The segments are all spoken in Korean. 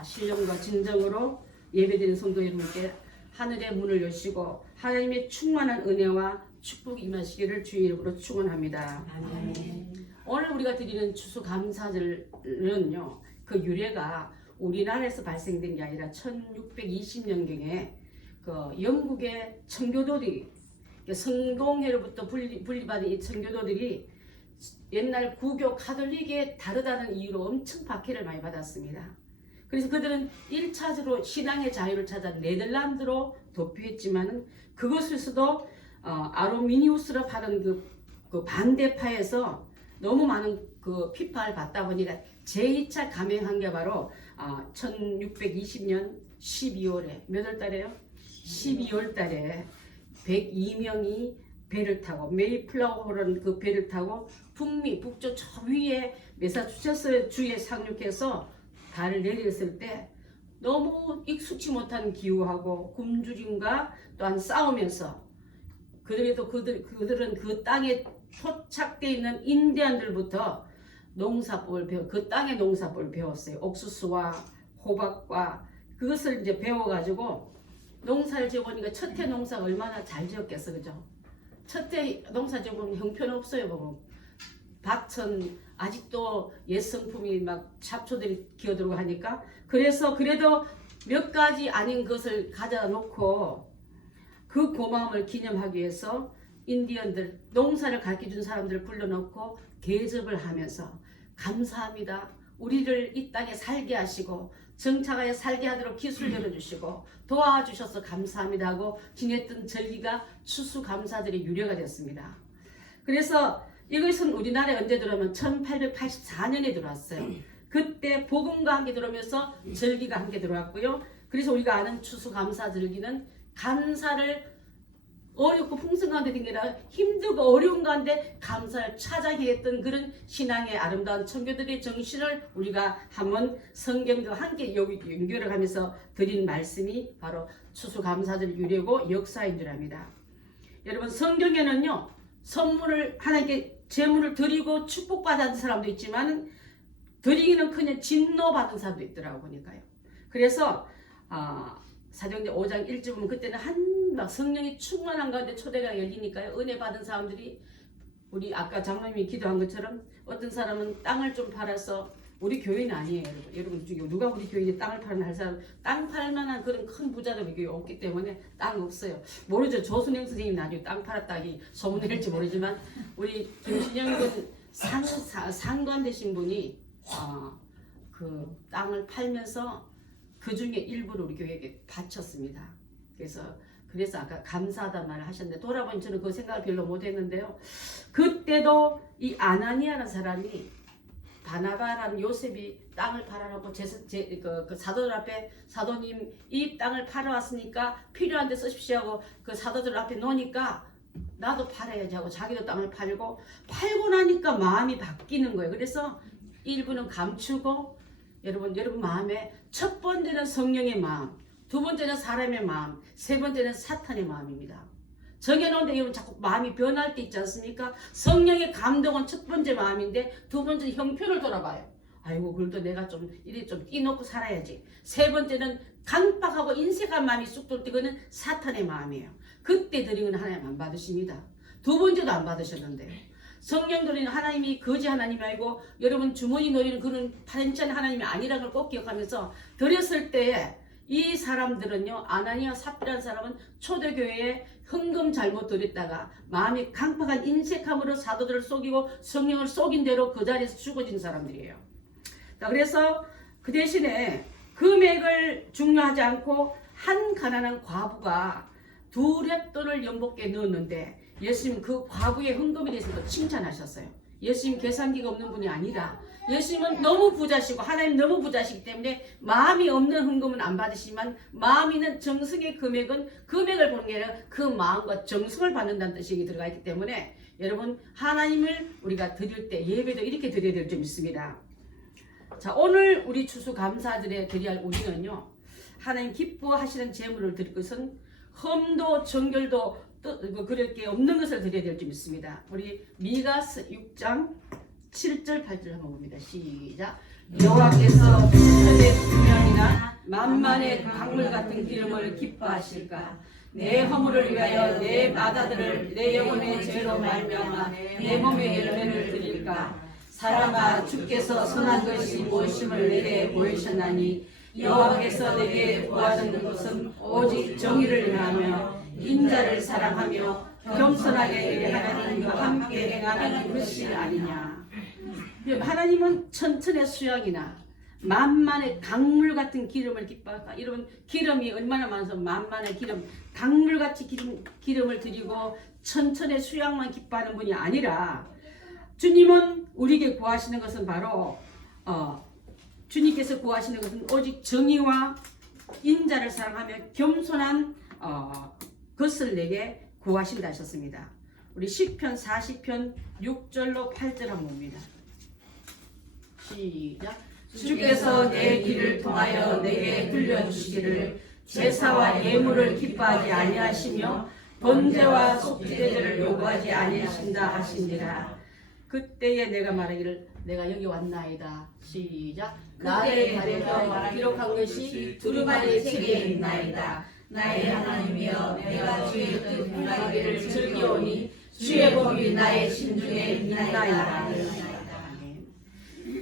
신령과 진정으로 예배드리는 성도 여러분께 하늘의 문을 여시고 하나님의 충만한 은혜와 축복이 임하시기를 주의 이름으로 축원합니다. 아멘. 오늘 우리가 드리는 추수감사절은요, 그 유래가 우리나라에서 발생된 게 아니라 1620년경에 그 영국의 청교도들이, 성공회로부터 분리받은 이 청교도들이 옛날 구교 카톨릭에 다르다는 이유로 엄청 박해를 많이 받았습니다. 그래서 그들은 1차적으로 신앙의 자유를 찾아 네덜란드로 도피했지만은 그것에서도 아로미니우스라 하는 그 반대파에서 너무 많은 그 피파를 받다 보니까 제2차 감행한 게 바로 1620년 12월에 몇 월 달에요? 12월 달에 102명이 배를 타고 메이플라워라는 그 배를 타고 북미 북쪽 저 위에 매사추세츠 주에 상륙해서 달을 내렸을 때 너무 익숙치 못한 기후하고 굶주림과 또한 싸우면서 그들은 그 땅에 토착되어 있는 인디안들부터 농사법을 그 땅의 농사법을 배웠어요. 옥수수와 호박과 그것을 이제 배워가지고 농사를 지어보니까 첫해 농사 얼마나 잘 지었겠어, 그죠? 첫해 농사 지어보면 형편없어요, 보고. 밭은 아직도 옛 성품이 막 잡초들이 기어들고 하니까 그래서 그래도 몇 가지 아닌 것을 가져다 놓고 그 고마움을 기념하기 위해서 인디언들, 농사를 가르쳐준 사람들을 불러놓고 대접을 하면서 감사합니다. 우리를 이 땅에 살게 하시고 정착하여 살게 하도록 기술 열어주시고 도와주셔서 감사합니다 하고 지냈던 절기가 추수감사절의 유래가 됐습니다. 그래서 이것은 우리나라에 언제 들어오면 1884년에 들어왔어요. 그때 복음과 함께 들어오면서 절기가 함께 들어왔고요. 그래서 우리가 아는 추수감사절기는 감사를 어렵고 풍성 가운데 된 게 아니라 힘들고 어려운 가운데 감사를 찾아했던 그런 신앙의 아름다운 청교들의 정신을 우리가 한번 성경과 함께 연결을 하면서 드린 말씀이 바로 추수감사절 유래고 역사인 줄 압니다. 여러분, 성경에는요, 선물을 하나님께 제물을 드리고 축복받은 사람도 있지만 드리기는커녕 진노받은 사람도 있더라고 보니까요. 그래서 사도행전 5장 1절 보면 그때는 막 성령이 충만한 가운데 초대가 열리니까요. 은혜 받은 사람들이 우리 아까 장로님이 기도한 것처럼 어떤 사람은 땅을 좀 팔아서 우리 교회는 아니에요. 여러분 중에 누가 우리 교회에 땅을 파는 할 사람, 땅 팔만한 그런 큰 부자도 우리 교회에 없기 때문에 땅 없어요. 모르죠. 조순영 선생님 나중에 땅 팔았다기 소문낼지 모르지만 우리 김신영군 상관 되신 분이 그 땅을 팔면서 그 중에 일부를 우리 교회에게 바쳤습니다. 그래서 아까 감사하다는 말을 하셨는데 돌아보니 저는 그 생각을 별로 못했는데요. 그때도 이 아나니아라는 사람이 바나바라는 요셉이 땅을 팔아놓고 그 사도들 앞에 사도님 이 땅을 팔아왔으니까 필요한 데 쓰십시오 하고 그 사도들 앞에 놓으니까 나도 팔아야지 하고 자기도 땅을 팔고 나니까 마음이 바뀌는 거예요. 그래서 일부는 감추고 여러분 마음에 첫 번째는 성령의 마음, 두 번째는 사람의 마음, 세 번째는 사탄의 마음입니다. 정해놓은데 여러분 자꾸 마음이 변할 때 있지 않습니까? 성령의 감동은 첫 번째 마음인데 두 번째는 형편을 돌아봐요. 아이고 그래도 내가 좀 이래 좀 끼놓고 살아야지. 세 번째는 강박하고 인색한 마음이 쑥 돌 때 그거는 사탄의 마음이에요. 그때 드리는 하나님 안 받으십니다. 두 번째도 안 받으셨는데 성령 드리는 하나님이 거지 하나님이 아니고 여러분 주머니 노리는 그런 파렴치한 하나님이 아니라는 걸 꼭 기억하면서 드렸을 때 이 사람들은요, 아나니아 삽비라는 사람은 초대교회에 헌금 잘못 드렸다가 마음이 강팍한 인색함으로 사도들을 속이고 성령을 속인 대로 그 자리에서 죽어진 사람들이에요. 자, 그래서 그 대신에 금액을 중요하지 않고 한 가난한 과부가 2렙돈을 연복에 넣었는데 예수님 그 과부의 헌금에 대해서도 칭찬하셨어요. 예수님 계산기가 없는 분이 아니라 예수님은 너무 부자시고 하나님 너무 부자시기 때문에 마음이 없는 헌금은 안 받으시지만 마음이 있는 정성의 금액은 금액을 보는 게 아니라 그 마음과 정성을 받는다는 뜻이 들어가 있기 때문에 여러분 하나님을 우리가 드릴 때 예배도 이렇게 드려야 될 점 있습니다. 자, 오늘 우리 추수감사절에 드려야 할 우리는요, 하나님 기뻐하시는 제물을 드릴 것은 험도 정결도 그럴 게 없는 것을 드려야 될 점 있습니다. 우리 미가서 6장 7절 8절 한번 봅니다. 시작. 여호와께서 하늘의 분명이나 만만의 강물 같은 기름을 기뻐하실까? 내 허물을 위하여 내 마다들을 내 영혼의 죄로 말미암아 내 몸의 열매를 드릴까? 사람아, 주께서 선한 것이 무엇임을 내게 보이셨나니 여호와께서 내게 구하는 것은 오직 정의를 행하며 인자를 사랑하며 겸손하게 하나님과 함께 행하는 것이 아니냐. 하나님은 천천의 수양이나 만만의 강물 같은 기름을 기뻐할까? 여러분, 기름이 얼마나 많아서 만만의 기름, 강물같이 기름을 드리고 천천의 수양만 기뻐하는 분이 아니라, 주님은 우리에게 구하시는 것은 바로 주님께서 구하시는 것은 오직 정의와 인자를 사랑하며 겸손한 것을 내게 구하신다 하셨습니다. 우리 시편 40편 6절로 8절 한번 봅니다. 시작. 주께서 내 길을 통하여 내게 들려주시기를 제사와 예물을 기뻐하지 아니하시며 번제와 속죄제를 요구하지 아니하신다 하시니라. 그때에 내가 말하기를 내가 여기 왔나이다. 시작. 나의 발에서 기록한 것이 두루마리 책에 있나이다. 나의 하나님이여, 내가 주의 뜻 행하기를 즐겨오니 주의 법이 나의 심중에 있나이다.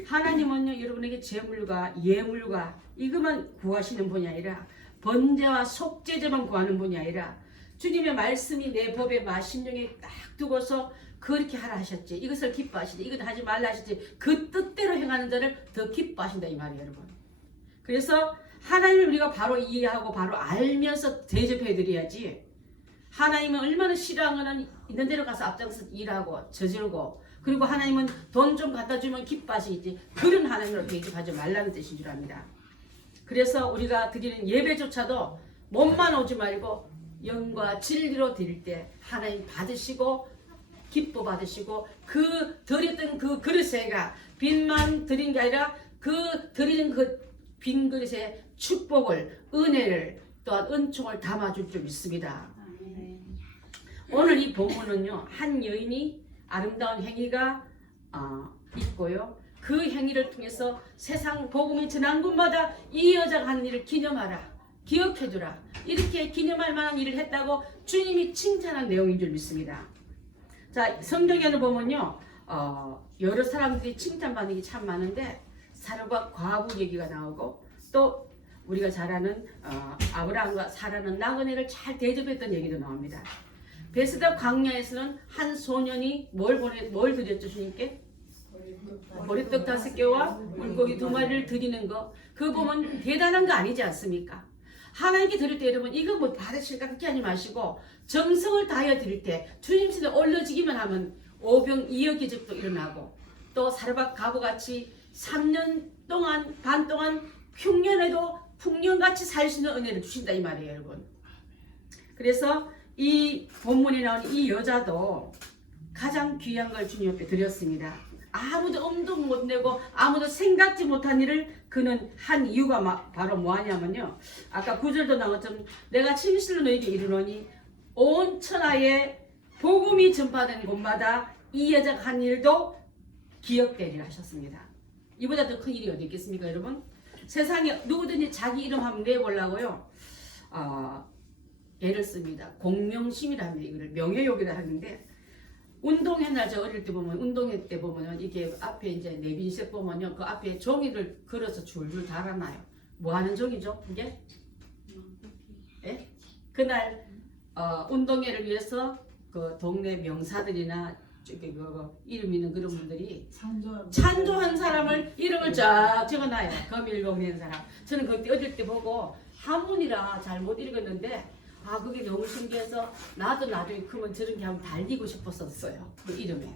하나님은요, 여러분에게 제물과 예물과 이것만 구하시는 분이 아니라 번제와 속죄제만 구하는 분이 아니라 주님의 말씀이 내 법의 마심령에 딱 두고서 그렇게 하라 하셨지, 이것을 기뻐하시지, 이것 하지 말라 하셨지, 그 뜻대로 행하는 자를 더 기뻐하신다 이 말이에요, 여러분. 그래서 하나님을 우리가 바로 이해하고 바로 알면서 대접해 드려야지, 하나님은 얼마나 싫어하는 있는 대로 가서 앞장서 일하고 저질고, 그리고 하나님은 돈 좀 갖다 주면 기뻐하시겠지, 그런 하나님으로 대접하지 말라는 뜻인 줄 압니다. 그래서 우리가 드리는 예배조차도 몸만 오지 말고 영과 진리로 드릴 때 하나님 받으시고 기뻐 받으시고, 그 드렸던 그 그릇에가 빈만 드린 게 아니라 그 드리는 그 빈 그릇에 축복을, 은혜를, 또한 은총을 담아줄 줄 믿습니다. 오늘 이 본문은요, 한 여인이 아름다운 행위가 있고요, 그 행위를 통해서 세상 복음이 전한 곳마다 이 여자가 한 일을 기념하라, 기억해두라, 이렇게 기념할 만한 일을 했다고 주님이 칭찬한 내용인 줄 믿습니다. 자, 성경에는 보면요, 여러 사람들이 칭찬받는 게 참 많은데 사르과 과부 얘기가 나오고, 또 우리가 잘 아는 아브라함과 사라는 나그네를 잘 대접했던 얘기도 나옵니다. 베스다 광야에서는 한 소년이 뭘 드렸죠, 주님께? 보리떡 5개와 물고기 2마리를 드리는 거, 그거 보면 대단한 거 아니지 않습니까? 하나님께 드릴 때 여러분, 이거 뭐 받으실까 그렇게 하지 마시고 정성을 다하여 드릴 때 주님 손에 올려지기만 하면 오병 이어 기적도 일어나고, 또 사르밧 과부같이 3년 동안 반 동안 흉년에도 풍년같이 살 수 있는 은혜를 주신다 이 말이에요, 여러분. 그래서 이 본문에 나온 이 여자도 가장 귀한 걸 주님 옆에 드렸습니다. 아무도 엄도 못 내고 아무도 생각지 못한 일을 그는 한 이유가 바로 뭐하냐면요, 아까 9절도 나왔지만 내가 진실로 너에게 이르노니 온 천하에 복음이 전파된 곳마다 이 여자가 한 일도 기억되리라 하셨습니다. 이보다 더 큰 일이 어디 있겠습니까, 여러분? 세상에 누구든지 자기 이름 한번 내보려고요, 예를 씁니다. 공명심이라는 이거를 명예욕이라 하는데, 운동회 날 저 어릴 때 보면, 운동회 때 보면은 이게 앞에 이제 내빈색 보면요, 그 앞에 종이를 걸어서 줄줄 달아놔요. 뭐 하는 종이죠, 그게? 예? 그날 운동회를 위해서 그 동네 명사들이나 저기 이름 있는 그런 분들이 찬조한 사람을 이름을 쫙 적어놔요. 거밀봉 낸 사람. 저는 그때 어릴 때 보고 한문이라 잘 못 읽었는데, 그게 너무 신기해서 나도 나중에 크면 저런 게 한번 달리고 싶었었어요, 그 이름에.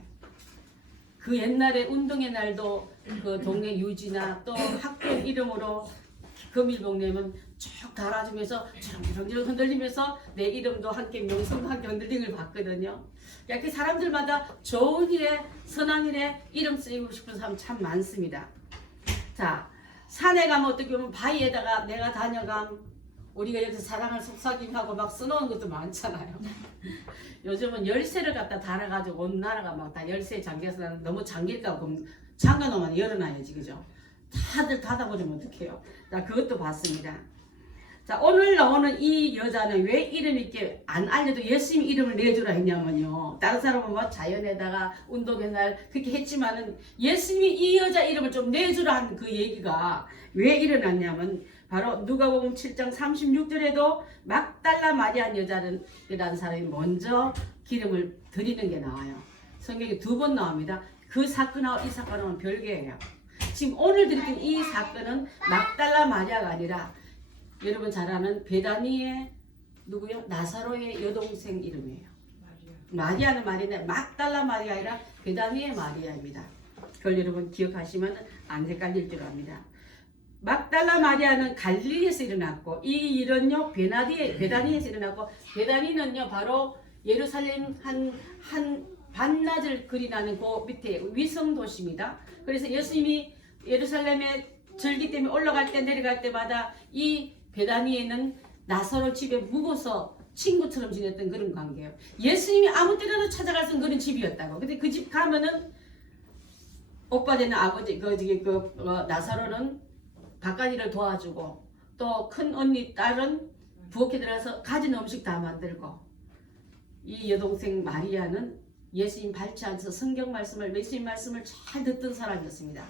그 옛날에 운동회 날도 그 동네 유지나 또 학교 이름으로 거밀봉 내면 쭉 달아주면서 주렁주렁 흔들리면서 내 이름도 함께, 명성도 함께 흔들리는 걸 봤거든요. 이렇게 사람들마다 좋은 일에, 선한 일에 이름 쓰이고 싶은 사람 참 많습니다. 자, 산에 가면 어떻게 보면 바위에다가 내가 다녀간, 우리가 여기서 사랑을 속삭임하고 막 써놓은 것도 많잖아요. 요즘은 열쇠를 갖다 달아가지고 온 나라가 막 다 열쇠 잠겨서, 너무 잠길까 봐 잠가놓으면 열어놔야지, 그죠? 다들 닫아버리면 어떡해요. 자, 그것도 봤습니다. 자, 오늘 나오는 이 여자는 왜 이름이 이렇게 안 알려도 예수님 이름을 내주라 했냐면요. 다른 사람은 뭐 자연에다가 운동의 날 그렇게 했지만은 예수님이 이 여자 이름을 좀 내주라 한 그 얘기가 왜 일어났냐면 바로 누가복음 7장 36절에도 막달라 마리아 여자라는 사람이 먼저 기름을 드리는 게 나와요. 성경에 2번 나옵니다. 그 사건하고 이 사건은 별개예요. 지금 오늘 드린 이 사건은 막달라 마리아가 아니라 여러분 잘 아는 베다니의 누구요? 나사로의 여동생 이름이에요. 마리아는 말인데 막달라 마리아 아니라 베다니의 마리아입니다. 그걸 여러분 기억하시면 안 헷갈릴 줄 압니다. 막달라 마리아는 갈릴리에서 일어났고 이 일은요 베다니에서 일어났고 베다니는요 바로 예루살렘 한 반나절 거리 나는 그 밑에 위성 도시입니다. 그래서 예수님이 예루살렘에 절기 때문에 올라갈 때 내려갈 때마다 이 베다니에는 나사로 집에 묵어서 친구처럼 지냈던 그런 관계예요. 예수님이 아무 때라도 찾아갈 수 있는 그런 집이었다고. 근데 그 집 가면은 오빠 되는 아버지 나사로는 바깥 일을 도와주고 또 큰 언니 딸은 부엌에 들어가서 가진 음식 다 만들고 이 여동생 마리아는 예수님 밟지 않아서 성경 말씀을 예수님 말씀을 잘 듣던 사람이었습니다.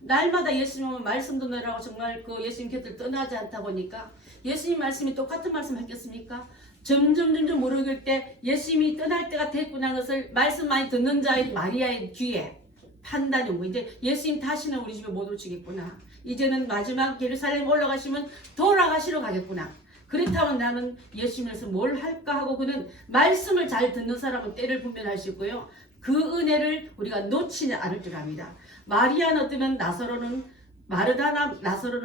날마다 예수님 말씀 듣느라고 정말 그 예수님 곁을 떠나지 않다 보니까 예수님 말씀이 똑같은 말씀 했겠습니까? 점점 모르길 때 예수님이 떠날 때가 됐구나 것을 말씀 많이 듣는 자의 마리아의 귀에 판단이 오고 이제 예수님 다시는 우리 집에 못 오시겠구나. 이제는 마지막 예루살렘 올라가시면 돌아가시러 가겠구나. 그렇다면 나는 예수님에서 뭘 할까 하고 그는 말씀을 잘 듣는 사람은 때를 분별할 수 있고요. 그 은혜를 우리가 놓치지 않을 줄 압니다. 마리아는 어쩌면 나사로는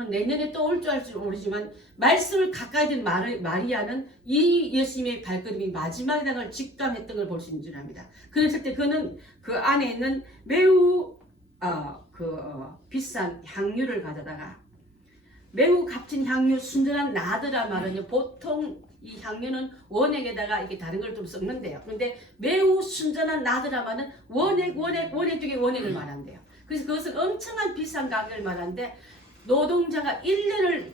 내년에 또 올 줄 알 줄 모르지만 말씀을 가까이 든 마리아는 이 예수님의 발걸음이 마지막이라는 걸 직감했던 걸 볼 수 있는 줄 압니다. 그랬을 때 그는 그 안에 있는 매우 비싼 향유를 가져다가 매우 값진 향유 순전한 나드라 말은요 보통 이 향유는 원액에다가 이렇게 다른 걸 좀 섞는데요. 그런데 매우 순전한 나드라마는 원액 중에 원액을 말한대요. 그래서 그것은 엄청난 비싼 가격을 말하는데 노동자가 1년을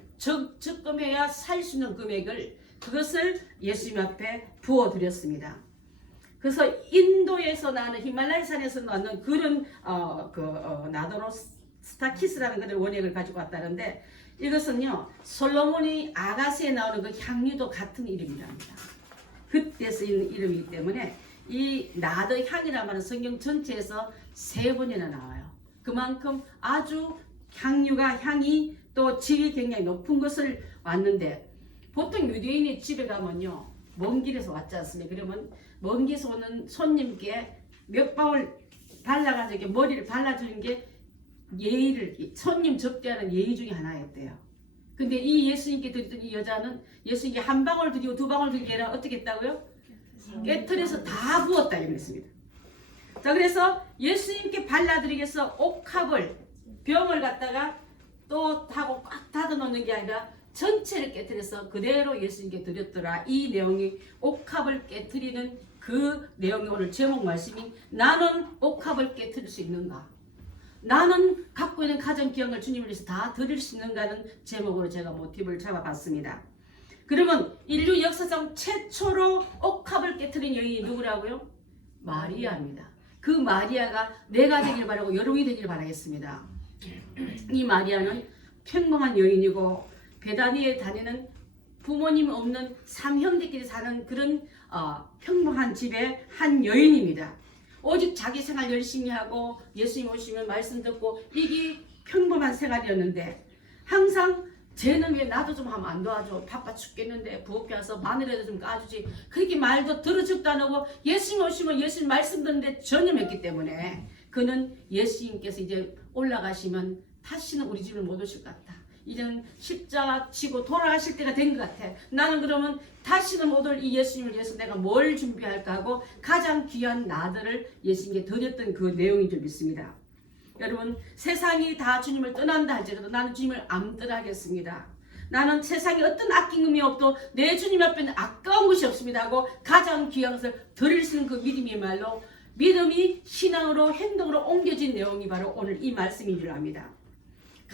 적금해야 살 수 있는 금액을 그것을 예수님 앞에 부어드렸습니다. 그래서 인도에서 나는 히말라야산에서 나는 그런 나도로 스타키스라는 그런 원액을 가지고 왔다는데 이것은요 솔로몬이 아가스에 나오는 그 향유도 같은 이름이랍니다. 그때 쓰인 이름이기 때문에 이 나드 향이라는 말은 성경 전체에서 3번이나 나와요. 그만큼 아주 향이 또 질이 굉장히 높은 것을 왔는데 보통 유대인이 집에 가면요 먼 길에서 왔지 않습니까? 그러면 먼 길에서 오는 손님께 몇 방울 발라가지고 머리를 발라주는 게 예의를 손님 접대하는 예의 중에 하나였대요. 근데 이 예수님께 드렸던 이 여자는 예수님께 한 방울 드리고 2방울 드리게 아니라 어떻게 했다고요? 깨틀에서 다 부었다 이랬습니다. 자 그래서 예수님께 발라드리기 위해서 옥합을 병을 갖다가 또 하고 꽉 닫아 놓는 게 아니라 전체를 깨뜨려서 그대로 예수님께 드렸더라. 이 내용이 옥합을 깨뜨리는 그 내용이 오늘 제목 말씀인 나는 옥합을 깨뜨릴 수 있는가? 나는 갖고 있는 가정기형을 주님을 위해서 다 드릴 수 있는가는 제목으로 제가 모티브를 잡아봤습니다. 그러면 인류 역사상 최초로 옥합을 깨뜨린 여인이 누구라고요? 마리아입니다. 그 마리아가 내가 되길 바라고 여러분이 되길 바라겠습니다. 이 마리아는 평범한 여인이고 베다니에 다니는 부모님 없는 3형제끼리 사는 그런 평범한 집의 한 여인입니다. 오직 자기 생활 열심히 하고 예수님 오시면 말씀 듣고 이게 평범한 생활이었는데 항상 쟤는 왜 나도 좀 하면 안 도와줘? 바빠 죽겠는데 부엌에 와서 마늘에도 좀 까주지. 그렇게 말도 들어주지도 안 하고 예수님 오시면 예수님 말씀 듣는데 전념했기 때문에 그는 예수님께서 이제 올라가시면 다시는 우리 집을 못 오실 것 같다. 이제는 십자가 지고 돌아가실 때가 된 것 같아. 나는 그러면 다시는 못 올 이 예수님을 위해서 내가 뭘 준비할까 하고 가장 귀한 나들을 예수님께 드렸던 그 내용인 줄 믿습니다. 여러분 세상이 다 주님을 떠난다 할지라도 나는 주님을 안 떠나겠습니다. 나는 세상에 어떤 아낌이 없도 내 주님 앞에는 아까운 것이 없습니다 하고 가장 귀한 것을 드릴 수 있는 그 믿음의 말로 믿음이 신앙으로 행동으로 옮겨진 내용이 바로 오늘 이 말씀인 줄 압니다.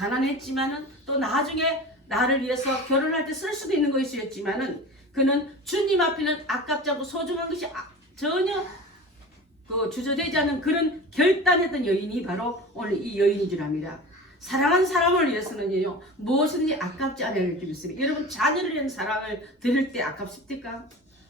가난했지만은 또 나중에 나를 위해서 결혼할 때 쓸 수도 있는 것이었지만은 그는 주님 앞에는 아깝지 않고 소중한 것이 전혀 주저되지 않은 그런 결단했던 여인이 바로 오늘 이 여인인 줄 압니다. 사랑하는 사람을 위해서는요 무엇이든지 아깝지 않을 줄 믿습니다. 여러분 자녀를 위한 사랑을 드릴 때 아깝습니까?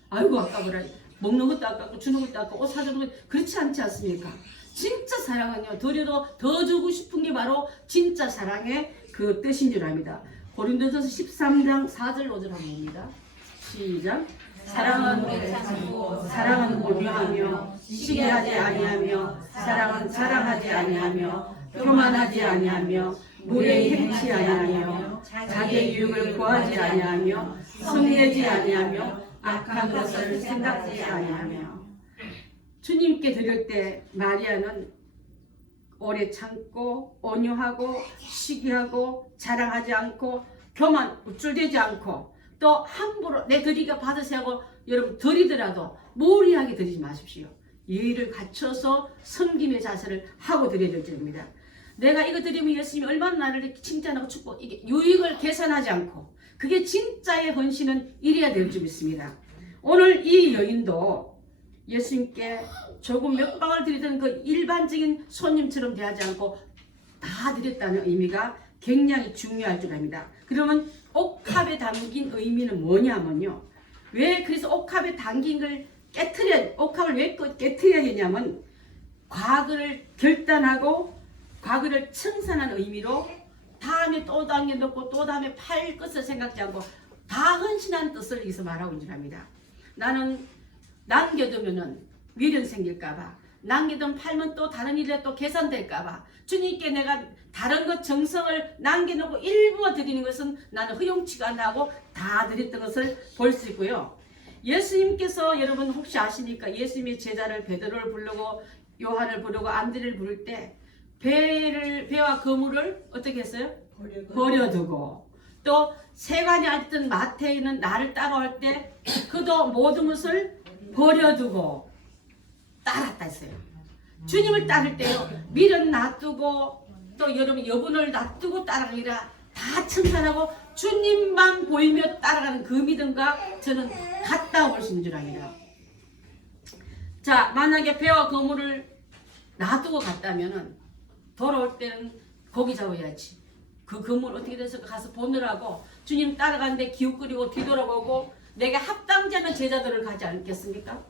아이고 아까워라. 먹는 것도 아깝고 주는 것도 아깝고 옷 사주는 것도 그렇지 않지 않습니까? 진짜 사랑은요 드려도 더 주고 싶은 게 바로 진짜 사랑의 그 뜻인 줄 압니다. 고린도전서 13장 4절 5절 한번 봅니다. 시작. 사랑은 오래 참고 사랑은 온유하며 시기하지 아니하며 사랑은 자랑하지 아니하며 교만하지 아니하며 무례히 행치 아니하며 자기의 유익을 구하지 아니하며 성내지 아니하며 악한 것을 생각하지 아니하며. 주님께 드릴 때 마리아는 오래 참고 온유하고 시기하고 자랑하지 않고 교만 우쭐대지 않고 또 함부로 내 드리가 받으세요 하고 여러분 드리더라도 무리하게 드리지 마십시오. 예의를 갖춰서 섬김의 자세를 하고 드려야 될 줄입니다. 내가 이거 드리면 예수님이 얼마나 나를 칭찬하고 축복, 이게 유익을 계산하지 않고 그게 진짜의 헌신은 이래야 될 줄 믿습니다. 오늘 이 여인도 예수님께 조금 몇 방울 드리던 그 일반적인 손님처럼 대하지 않고 다 드렸다는 의미가 굉장히 중요할 줄 압니다. 그러면 옥합에 담긴 의미는 뭐냐면요. 왜 그래서 옥합에 담긴 걸 옥합을 왜 깨트려야 되냐면 과거를 결단하고 과거를 청산한 의미로 다음에 또 남겨놓고 또 다음에 팔 것을 생각지 않고 다 헌신한 뜻을 여기서 말하고 있는 줄 압니다. 나는 남겨두면은 미련 생길까봐, 남겨둔 팔면 또 다른 일에 또 계산될까봐 주님께 내가 다른 것 정성을 남겨놓고 일부어 드리는 것은 나는 허용치가 않고 다 드렸던 것을 볼 수 있고요. 예수님께서 여러분 혹시 아십니까? 예수님의 제자를 베드로를 부르고 요한을 부르고 안드레를 부를 때 배와 그물을 어떻게 했어요? 버려두고 또 세관이 앉던 마태는 나를 따라올 때 그도 모든 것을 버려두고 따랐다 했어요. 주님을 따를 때요 미련 놔두고 또 여러분 여분을 놔두고 따라가기라 다 청산하고 주님만 보이며 따라가는 그 믿음과 저는 같다고 볼 수 있는 줄 압니다. 자, 만약에 배와 그물을 놔두고 갔다면은 돌아올 때는 고기 잡아야지. 그 그물 어떻게 돼서 가서 보느라고 주님 따라가는데 기웃거리고 뒤돌아보고 내가 합당지 않은 제자들을 가지 않겠습니까?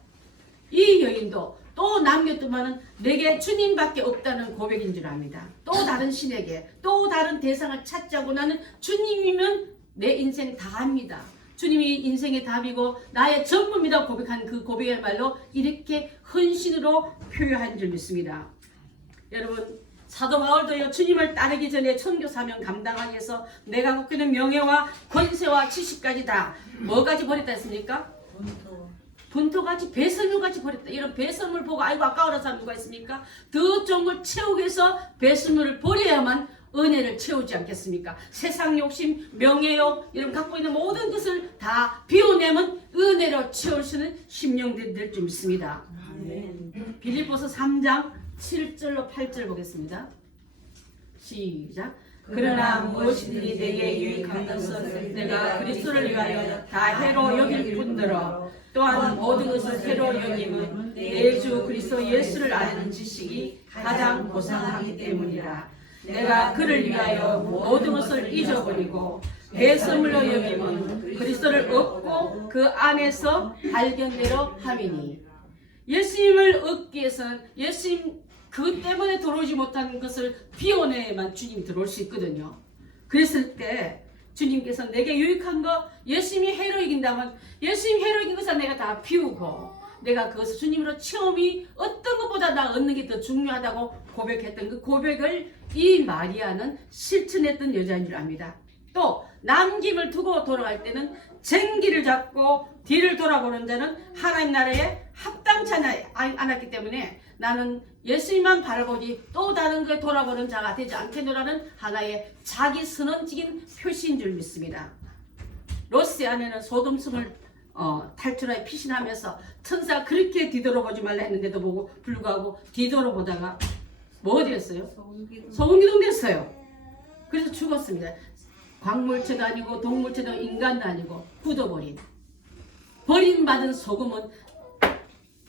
이 여인도 또 남겼더만은 내게 주님밖에 없다는 고백인 줄 압니다. 또 다른 신에게 또 다른 대상을 찾자고 나는 주님이면 내 인생 다 합니다. 주님이 인생의 답이고 나의 전부입니다 고백한 그 고백이야말로 이렇게 헌신으로 표현한 줄 믿습니다. 여러분 사도 바울도요 주님을 따르기 전에 선교 사명 감당하기 위해서 내가 갖고 있는 명예와 권세와 지식까지 다 뭐까지 버렸다 했습니까? 분토같이 배설물같이 버렸다. 이런 배설물 보고 아이고 아까워라 사람 누가 있습니까? 더 좋은 걸 채우기 위해서 배설물을 버려야만 은혜를 채우지 않겠습니까? 세상 욕심, 명예욕 이런 갖고 있는 모든 것을 다 비워내면 은혜로 채울 수 있는 심령들이 될 줄 믿습니다. 빌립보서 3장 7절로 8절 보겠습니다. 시작. 그러나 무엇이든지 내게 유익한 것은 내가 그리스도를 위하여 다 해로 여길 뿐더러 또한 모든 것을 해로 여김은 내 주 그리스도 예수를 아는 지식이 가장 고상하기 때문이라. 내가 그를 위하여 모든 것을 잊어버리고 배설물로 여김은 그리스도를 얻고 그 안에서 발견대로 함이니. 예수님을 얻기 위해서는 예수님 그 때문에 들어오지 못한 것을 비워내야만 주님이 들어올 수 있거든요. 그랬을 때 주님께서 내게 유익한 거 예수님이 해로 이긴다면 예수님이 해로 이긴 것을 내가 다 비우고 내가 그것을 주님으로 체험이 어떤 것보다 나 얻는 게 더 중요하다고 고백했던 그 고백을 이 마리아는 실천했던 여자인 줄 압니다. 또 남김을 두고 돌아갈 때는 쟁기를 잡고 뒤를 돌아보는 자는 하나님 나라에 합당치 않았기 때문에 나는 예수님만 바라보지 또 다른 것에 돌아보는 자가 되지 않겠노라는 하나의 자기 선언적인 표시인 줄 믿습니다. 로스 안에는 소돔성을 탈출하여 피신하면서 천사가 그렇게 뒤돌아보지 말라 했는데도 불구하고 뒤돌아보다가 뭐 됐어요? 소금기둥 됐어요. 그래서 죽었습니다. 광물체도 아니고 동물체도 인간도 아니고 굳어버린 버림받은 소금은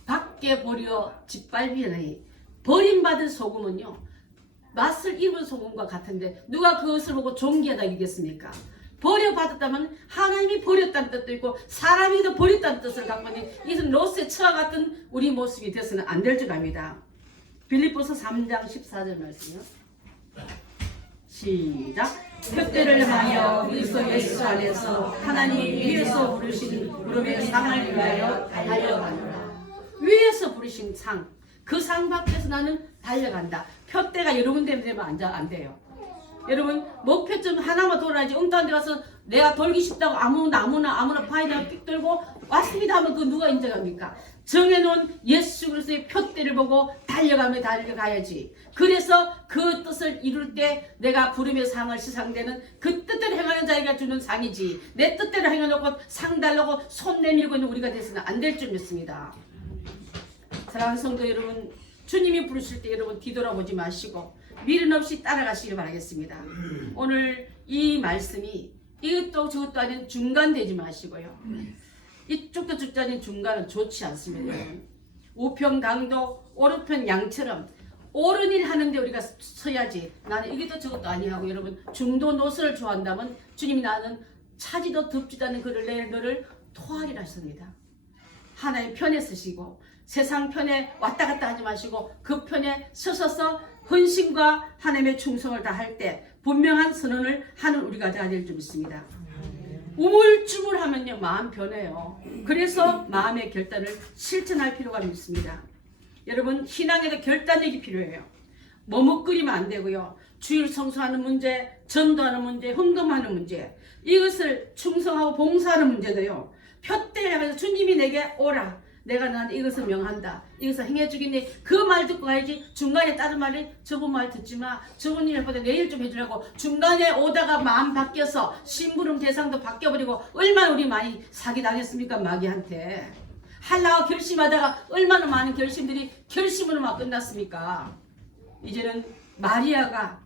밖에 버려 짓밟이니 버림받은 소금은요 맛을 입은 소금과 같은데 누가 그것을 보고 존귀하다 이겠습니까? 버려받았다면 하나님이 버렸다는 뜻도 있고 사람이 더 버렸다는 뜻을 갖고 있는 이것은 롯의 처와 같은 우리 모습이 되어서는 안 될 줄 압니다. 빌립보서 3장 14절 말씀이요. 시작. 표대를 향하여 그리스도 예수 안에서 하나님이 위에서 부르신 부름의 상을 위하여 달려가노라. 위에서 부르신 상, 그 상 밖에서 나는 달려간다. 표대가 여러 군데 되면 안 돼요. 여러분 목표점 하나만 돌아야지. 엉뚱한 데 가서 내가 돌기 쉽다고 아무나 파이나 픽 돌고 왔습니다 하면 그 누가 인정합니까? 정해놓은 예수 그리스도의 표대를 보고 달려가야지. 그래서 그 뜻을 이룰 때 내가 부름의 상을 시상되는 그 뜻대로 행하는 자에게 주는 상이지 내 뜻대로 행해놓고 상 달라고 손 내밀고 있는 우리가 돼서는 안 될 줄 믿습니다. 사랑하는 성도 여러분, 주님이 부르실 때 여러분 뒤돌아보지 마시고 미련 없이 따라가시길 바라겠습니다. 오늘 이 말씀이 이것도 저것도 아닌 중간 되지 마시고요. 이쪽도 저쪽도 아닌 중간은 좋지 않습니다. 우편 강도 오른편 양처럼 옳은 일 하는데 우리가 서야지. 나는 이것도 저것도 아니하고 여러분 중도 노선을 좋아한다면 주님이 나는 차지도 덥지도 않은 너를 토하리라 하십니다. 하나님 편에 서시고 세상 편에 왔다 갔다 하지 마시고 그 편에 서셔서 헌신과 하나님의 충성을 다할 때 분명한 선언을 하는 우리가 될 줄 믿습니다. 우물쭈물하면요 마음 변해요. 그래서 마음의 결단을 실천할 필요가 있습니다. 여러분 신앙에도 결단력이 필요해요. 머뭇거리면 안 되고요. 주일 성수하는 문제, 전도하는 문제, 헌금하는 문제, 이것을 충성하고 봉사하는 문제도요. 표대를 향해서 주님이 내게 오라. 내가 너한테 이것을 명한다. 이것을 행해주겠니? 그 말 듣고 가야지. 중간에 다른 말이 저분 말 듣지 마. 저분 일 해보다 내일 좀 해주라고. 중간에 오다가 마음 바뀌어서 심부름 대상도 바뀌어버리고 얼마나 우리 많이 사기당했습니까? 마귀한테. 하려고 결심하다가 얼마나 많은 결심들이 결심으로만 끝났습니까? 이제는 마리아가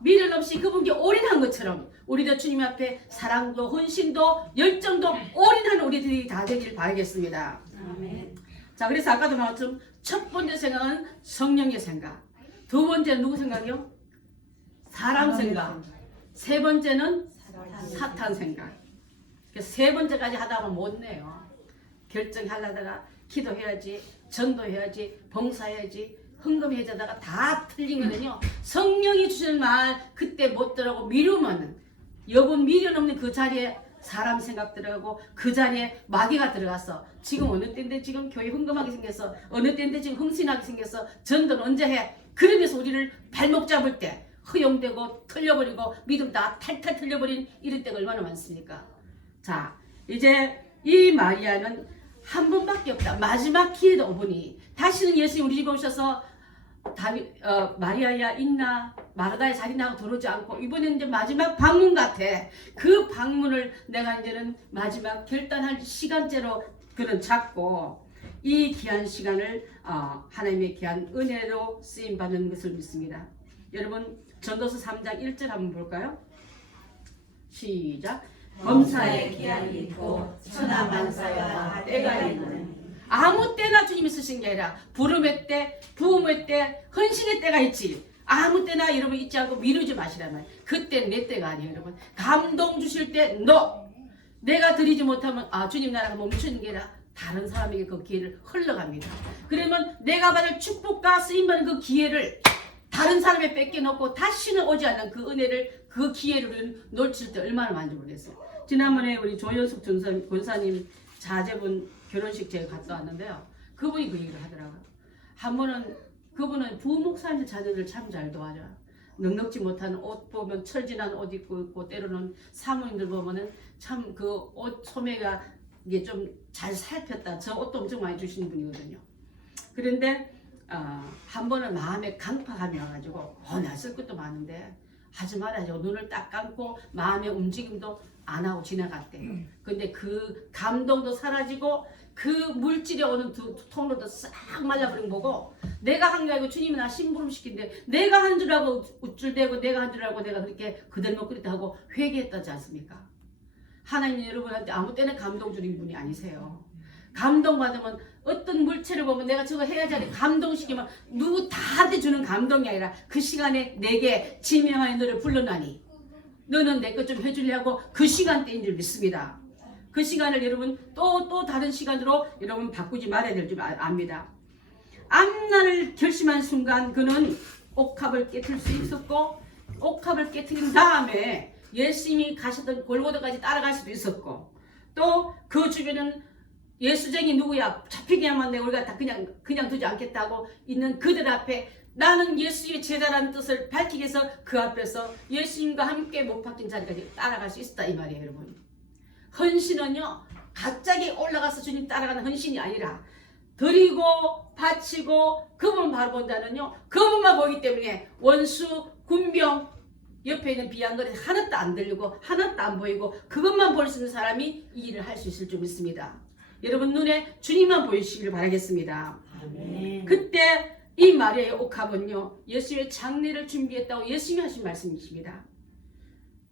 미련 없이 그분께 올인한 것처럼 우리도 주님 앞에 사랑도 헌신도 열정도 올인하는 우리들이 다 되길 바라겠습니다. 아멘. 자, 그래서 아까도 말했지만 첫 번째 생각은 성령의 생각, 두 번째는 누구 생각이요? 사람 생각, 세 번째는 사탄 생각. 그래서 세 번째까지 하다 보면 못 내요. 결정하려다가 기도해야지, 전도해야지, 봉사해야지, 헌금해야다가 다 틀리거든요. 성령이 주시는 말 그때 못 들어가고 미루면 여분 미련 없는 그 자리에 사람 생각 들어가고 그 자리에 마귀가 들어가서 지금 어느 때인데 지금 교회 헌금하게 생겼어. 어느 때인데 지금 흥신하게 생겼어. 전도는 언제 해? 그러면서 우리를 발목 잡을 때 허용되고 틀려버리고 믿음 다 탈탈 틀려버린 이럴 때가 얼마나 많습니까? 자, 이제 이 마리아는 한 번밖에 없다. 마지막 기회도 오보니 다시는 예수님 우리 집에 오셔서 마리아야 있나 마르다의 자리나고 들어오지 않고 이번에는 이제 마지막 방문 같아. 그 방문을 내가 이제는 마지막 결단할 시간째로 그는 잡고 이 귀한 시간을 하나님의 귀한 은혜로 쓰임 받는 것을 믿습니다. 여러분 전도서 3장 1절 한번 볼까요? 시작. 범사에 기한이 있고 천하만사와 때가 있는. 아무 때나 주님이 쓰신 게 아니라 부름의 때, 부음의 때, 헌신의 때가 있지. 아무 때나 여러분 잊지 않고 미루지 마시란 말이에요. 그때 내 때가 아니에요. 여러분 감동 주실 때 내가 드리지 못하면 주님 나라가 멈추는 게 아니라 다른 사람에게 그 기회를 흘러갑니다. 그러면 내가 받을 축복과 쓰임받는 그 기회를 다른 사람에 뺏겨놓고 다시는 오지 않는 그 은혜를 그 기회를 놓칠 때 얼마나 많이 모르겠어요. 지난번에 우리 조현숙 권사님 자제분 결혼식 제가 갔다 왔는데요. 그분이 그 얘기를 하더라고요. 한 번은 그분은 부목사님 자녀들 참 잘 도와줘. 넉넉지 못한 옷 보면 철진한 옷 입고 있고 때로는 사모님들 보면은 참 그 옷 소매가 이게 좀 잘 살폈다. 저 옷도 엄청 많이 주시는 분이거든요. 그런데 한 번은 마음에 강팍함이 와가지고 나 쓸 것도 많은데 하지 말아야죠. 눈을 딱 감고 마음의 움직임도 안 하고 지나갔대요. 근데 그 감동도 사라지고 그 물질이 오는 통로도 싹 말라버린 거고, 내가 한 게 아니고 주님이 나 심부름 시킨데 내가 한 줄 알고 우쭐대고 내가 한 줄 알고 내가 그렇게 그들 먹그리다 하고 회개했다지 않습니까? 하나님 여러분한테 아무 때나 감동 주는 분이 아니세요. 감동받으면 어떤 물체를 보면 내가 저거 해야지 하는 감동시키면 누구 다한테 주는 감동이 아니라 그 시간에 내게 지명하여 너를 불러나니 너는 내 것 좀 해주려고 그 시간대인 줄 믿습니다. 그 시간을 여러분 또 다른 시간으로 여러분 바꾸지 말아야 될 줄 압니다. 앞날을 결심한 순간 그는 옥합을 깨트릴 수 있었고, 옥합을 깨트린 다음에 예수님이 가셨던 골고다까지 따라갈 수도 있었고, 또 그 주변은 예수쟁이 누구야 잡히게만 내 우리가 다 그냥 두지 않겠다고 있는 그들 앞에 나는 예수의 제자라는 뜻을 밝히기 위해서 그 앞에서 예수님과 함께 못 박힌 자리까지 따라갈 수 있었다 이 말이에요. 여러분, 헌신은요 갑자기 올라가서 주님 따라가는 헌신이 아니라 드리고 바치고 그분 바로 본다는요, 그분만 보기 때문에 원수 군병 옆에 있는 비양거리 하나도 안 들리고 하나도 안 보이고 그것만 볼 수 있는 사람이 이 일을 할 수 있을 줄 믿습니다. 여러분 눈에 주님만 보이시기를 바라겠습니다. 아멘. 그때 이 마리아의 옥합은요 예수의 장례를 준비했다고 예수님이 하신 말씀이십니다.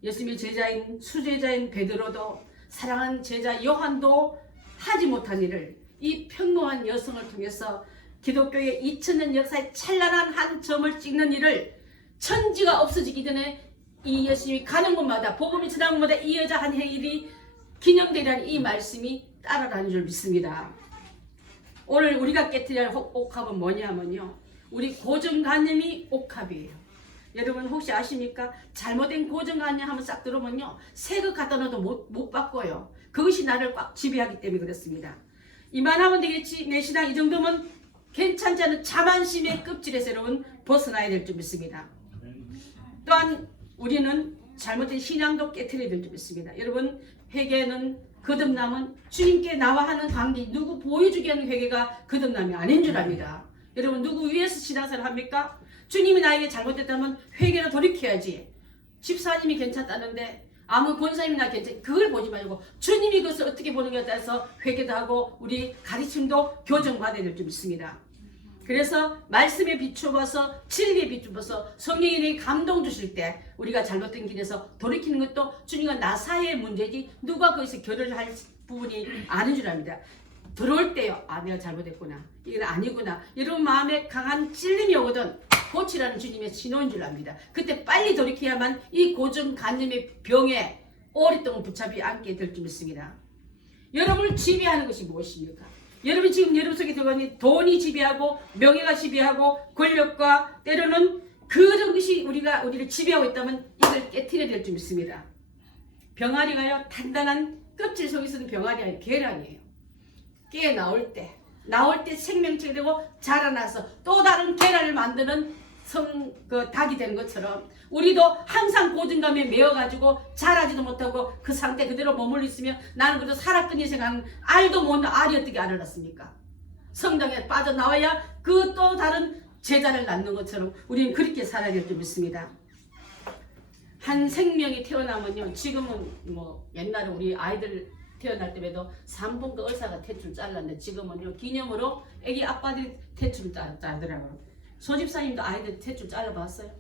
예수님의 제자인 수제자인 베드로도 사랑하는 제자 요한도 하지 못한 일을 이 평범한 여성을 통해서 기독교의 2000년 역사의 찬란한 한 점을 찍는 일을 천지가 없어지기 전에 이 예수님이 가는 곳마다 복음이 전하는 곳마다 이 여자 한 일이 기념되리라는 이 말씀이 따라가는 줄 믿습니다. 오늘 우리가 깨트려야 할 옥합은 뭐냐면요, 우리 고정관념이 옥합이에요. 여러분 혹시 아십니까? 잘못된 고정관념 한번 싹 들어보면요 새 것 갖다 넣어도 못 바꿔요. 그것이 나를 꽉 지배하기 때문에 그렇습니다. 이만하면 되겠지, 내 신앙 이 정도면 괜찮지 않은 자만심의 껍질에서 여러분 벗어나야 될 줄 믿습니다. 또한 우리는 잘못된 신앙도 깨트려야 될 줄 믿습니다. 여러분 회개는 거듭남은 주님께 나와 하는 관계, 누구 보여주게 하는 회개가 거듭남이 아닌 줄 압니다. 여러분 누구 위해서 신앙생활 합니까? 주님이 나에게 잘못했다면 회개를 돌이켜야지. 집사님이 괜찮다는데 아무 권사님이 나 괜찮, 그걸 보지 말고 주님이 그것을 어떻게 보는가에 따라서 회개도 하고 우리 가르침도 교정받아야 될 줄 믿습니다. 그래서 말씀에 비추어서 진리에 비추어서 성령이 감동 주실 때 우리가 잘못된 길에서 돌이키는 것도 주님과 나 사이의 문제지 누가 거기서 결혼을 할 부분이 아닌 줄 압니다. 들어올 때요, 아 내가 잘못했구나, 이건 아니구나, 여러분 마음에 강한 찔림이 오거든 고치라는 주님의 신호인 줄 압니다. 그때 빨리 돌이켜야만 이 고정관념의 병에 오랫동안 붙잡히 앉게 될 줄 믿습니다. 여러분을 지배하는 것이 무엇입니까? 여러분 지금 여러분 속에 들어가니 돈이 지배하고 명예가 지배하고 권력과 때로는 그런 것이 우리를 지배하고 있다면 이걸 깨트려야 될 줄 믿습니다. 병아리가요 단단한 껍질 속에 있는 병아리 아니에요. 계란이에요. 깨 나올 때 생명체가 되고 자라나서 또 다른 계란을 만드는 닭이 되는 것처럼 우리도 항상 고정감에 매여가지고 자라지도 못하고 그 상태 그대로 머물러 있으면 나는 그래도 살았더니 생각하는 알도 못는 알이 어떻게 알을 낳습니까? 성당에 빠져나와야 그 또 다른 제자를 낳는 것처럼 우리는 그렇게 살아야 될 줄 믿습니다. 한 생명이 태어나면요, 지금은 뭐 옛날에 우리 아이들 태어날 때에도 산부인과 의사가 탯줄 잘랐는데 지금은요 기념으로 애기 아빠들이 탯줄 자르더라고요. 소집사님도 아이들 탯줄 잘라봤어요?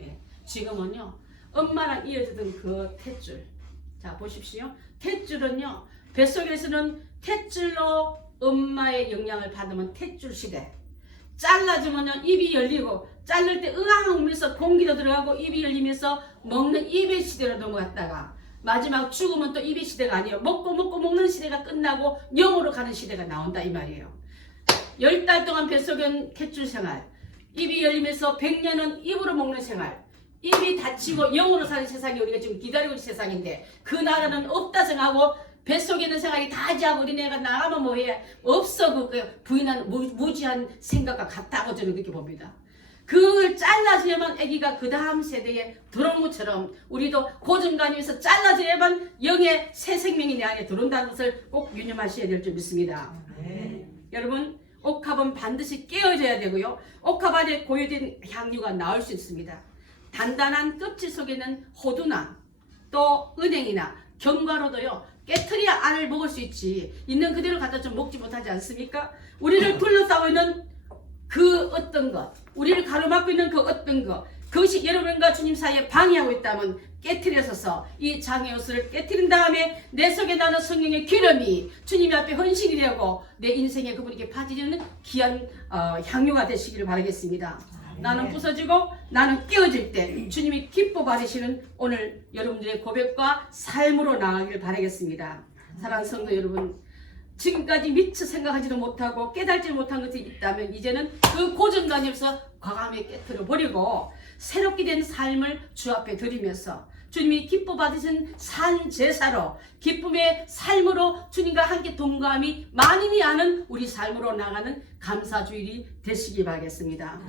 예. 지금은요 엄마랑 이어지던 그 탯줄, 자 보십시오. 탯줄은요 뱃속에서는 탯줄로 엄마의 영향을 받으면 탯줄 시대, 잘라주면요 입이 열리고 자를 때 으앙 하면서 공기도 들어가고 입이 열리면서 먹는 입의 시대로 넘어갔다가 마지막 죽으면 또 입의 시대가 아니에요. 먹고 먹는 시대가 끝나고 영으로 가는 시대가 나온다 이 말이에요. 10달 동안 뱃속엔 탯줄 생활, 입이 열리면서 100년은 입으로 먹는 생활, 입이 닫히고 영으로 사는 세상이 우리가 지금 기다리고 있는 세상인데 그 나라는 없다 생각하고 뱃속에 있는 생활이 다 지하고 어린애가 나가면 뭐해, 없어. 그 부인한 무지한 생각과 같다고 저는 그렇게 봅니다. 그걸 잘라줘야만 아기가 그 다음 세대에 들어온 것처럼 우리도 고정관념에서 잘라줘야만 영의 새 생명이 내 안에 들어온다는 것을 꼭 유념하셔야 될 줄 믿습니다. 여러분 옥합은 반드시 깨어져야 되고요, 옥합 안에 고여진 향유가 나올 수 있습니다. 단단한 껍질 속에는 호두나 또 은행이나 견과류도요 깨트려야 알을 먹을 수 있지 있는 그대로 갖다 좀 먹지 못하지 않습니까? 우리를 둘러싸고 있는 그 어떤 것, 우리를 가로막고 있는 그 어떤 것, 그것이 여러분과 주님 사이에 방해하고 있다면 깨트려서서 이 장애옷을 깨트린 다음에 내 속에 나는 성령의 기름이 주님 앞에 헌신이 되고 내 인생에 그분에게 빠지는 귀한 향유가 되시기를 바라겠습니다. 나는 부서지고 나는 깨어질 때 주님이 기뻐 받으시는 오늘 여러분들의 고백과 삶으로 나아가길 바라겠습니다. 사랑하는 성도 여러분, 지금까지 미처 생각하지도 못하고 깨달지 못한 것이 있다면 이제는 그 고정관념에서 과감하게 깨트려 버리고 새롭게 된 삶을 주 앞에 드리면서 주님이 기뻐 받으신 산 제사로 기쁨의 삶으로 주님과 함께 동감이 만인이 아는 우리 삶으로 나가는 감사주일이 되시기 바라겠습니다.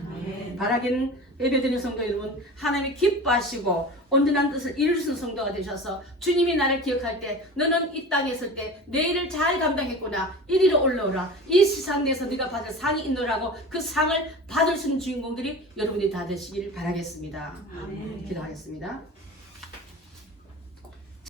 바라기는 예배드리는 성도 여러분, 하나님이 기뻐하시고 온전한 뜻을 이루시는 성도가 되셔서 주님이 나를 기억할 때 너는 이 땅에 있을 때 내 일을 잘 감당했구나, 이리로 올라오라, 이 세상 내에서 네가 받을 상이 있노라고 그 상을 받을 수 있는 주인공들이 여러분이 다 되시기를 바라겠습니다. 기도하겠습니다.